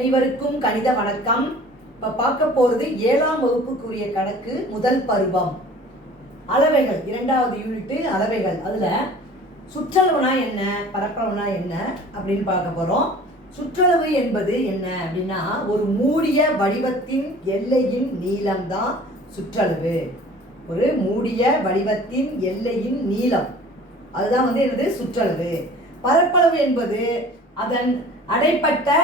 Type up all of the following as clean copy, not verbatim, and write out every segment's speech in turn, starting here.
அனைவருக்கும் கணித வணக்கம். இப்போ பார்க்க போகிறது 7ஆம் வகுப்புக்குரிய கணக்கு முதல் பருவம் அளவைகள் 2வது யூனிட் அளவைகள். அதில் சுற்றளவுனா என்ன, பரப்பளவுனா என்ன அப்படின்னு பார்க்க போகிறோம். சுற்றளவு என்பது என்ன அப்படின்னா, ஒரு மூடிய வடிவத்தின் எல்லையின் நீளம்தான் சுற்றளவு. ஒரு மூடிய வடிவத்தின் எல்லையின் நீளம் அதுதான் என்னது சுற்றளவு. பரப்பளவு என்பது அதன் அடைப்பட்ட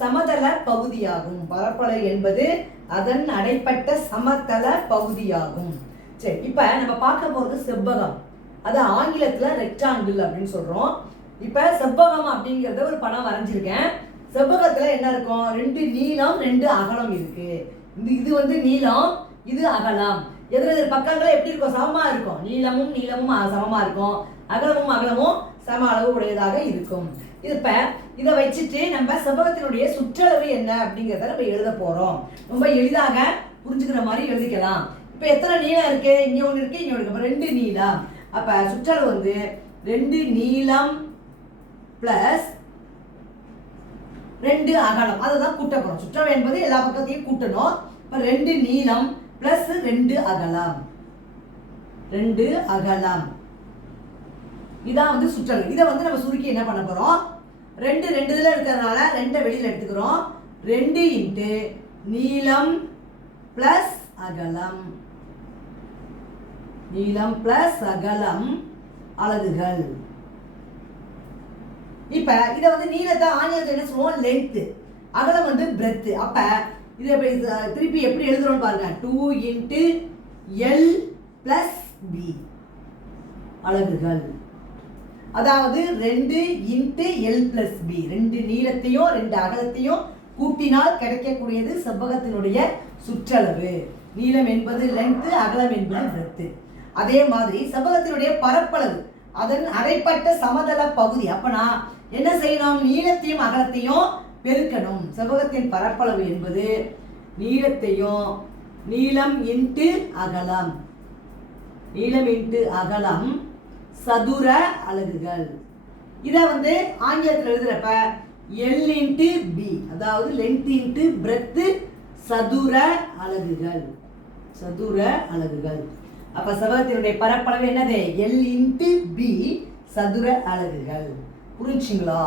சமதள பகுதியாகும். பரப்பளவு என்பது அதன் அடைப்பட்ட சமதள பகுதியாகும். சரி, இப்போ நம்ம பார்க்க போகிறது செவ்வகம். அது ஆங்கிலத்தில் ரெக்டாங்கிள் அப்படின்னு சொல்கிறோம். இப்போ செவ்வகம் அப்படிங்கிறத ஒரு படம் வரைஞ்சிருக்கேன். செவ்வகத்தில் என்ன இருக்கும், 2 நீளம் 2 அகலம் இருக்கு. இது நீளம், இது அகலம். எதிர் பக்கங்கள் எப்படி இருக்கும், சமமாக இருக்கும். நீளமும் சமமாக இருக்கும், அகலமும் சம அளவு உடையதாக இருக்கும். இப்போ இதை வச்சுட்டு நம்ம செவ்வகத்தினுடைய சுற்றளவு என்ன அப்படிங்கிறத நம்ம எழுத போகிறோம். ரொம்ப எளிதாக புரிஞ்சுக்கிற மாதிரி எழுதிக்கலாம். இப்போ எத்தனை நீளம் இருக்கு, இங்கே ஒன்று இருக்கு, இங்கே ஒன்று இருக்கு. 2 நீளம். அப்போ சுற்றளவு 2 நீளம் பிளஸ் 2 அகலம். அதை தான் கூட்ட போகிறோம். சுற்றளவு என்பது எல்லா பக்கத்தையும் கூட்டணும். இப்போ 2 நீளம் பிளஸ் 2 அகலம். 2 அகலம் இதான் சுற்றளவு. இதை நம்ம சுருக்கி என்ன பண்ண போகிறோம், 2 இதில் இருக்கிறதுனால 2 வெளியில் எடுத்துக்கிறோம். 2 இன்ட்டு நீளம் பிளஸ் அகலம். நீளம் பிளஸ் அகலம் அலகுகள். இப்போ இதை நீளத்தை ஆங்கிலத்தில் என்ன சொல்லுவோம், லென்த்து. அகலம் பிரெத்து. அப்போ இதை திருப்பி எப்படி எழுதுறோம்னு பாருங்க. 2 இன்ட்டு எல் பிளஸ் பி அலகுகள். அதாவது 2 இன்ட்டு எல் பிளஸ் பி. 2 நீளத்தையும் 2 அகலத்தையும் கூட்டினால் கிடைக்கக்கூடியது செவ்வகத்தினுடைய சுற்றளவு. நீளம் என்பது லென்த்து, அகலம் என்பது பிரெத்து. அதே மாதிரி செவ்வகத்தினுடைய பரப்பளவு அதன் அடைப்பட்ட சமதள பகுதி. அப்பனா என்ன செய்யணும், நீளத்தையும் அகலத்தையும் பெருக்கணும். செவ்வகத்தின் பரப்பளவு என்பது நீளத்தையும், நீளம் இன்ட்டு அகலம், நீளம் இன்ட்டு அகலம் சதுர அலகுகள். இதை ஆங்கிலத்தில் எழுதுறப்ப எல் இன்ட்டு பி, அதாவது லென்த் இன்ட்டு பிரெத்து சதுர அலகுகள். சதுர அலகுகள். அப்ப செவ்வகத்தினுடைய பரப்பளவு என்னது, எல் இன்ட்டு பி சதுர அலகுகள். புரிஞ்சுங்களா?